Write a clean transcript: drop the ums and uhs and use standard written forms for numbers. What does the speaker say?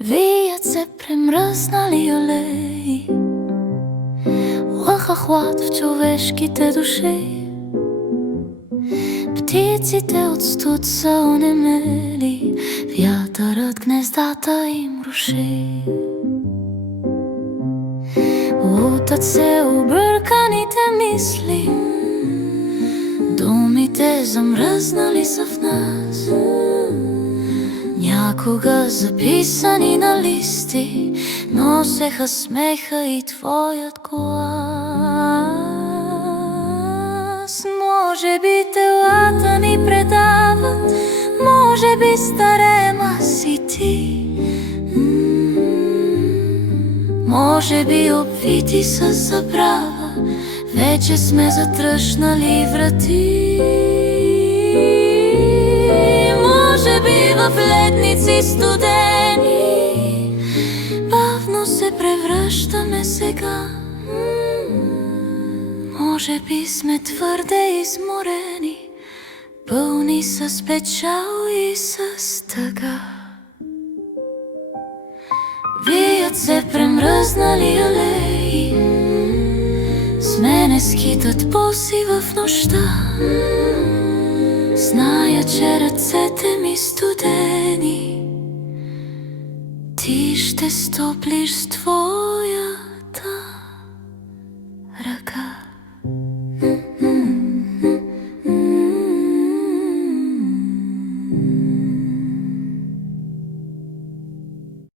Вият се премръзнали алеи, лъха хлад в човешките души. Птиците от студ са онемели, вятърът гнездата им руши. Лутат се обърканите мисли, думите замръзнали са в нас, някога записани на листи, носеха смеха и твоят глас. Може би телата ни предават, може би старема си ти, може би обвити с забрава, вече сме затръшнали врати. Може би в ледници студени бавно се превръщаме сега. Може би сме твърде изморени, пълни с печал и с тъга. Вият се премръзнали алеи, с мене скитат боси в нощта. Зная, че ръцете ми студени, ти ще стоплиш с твоя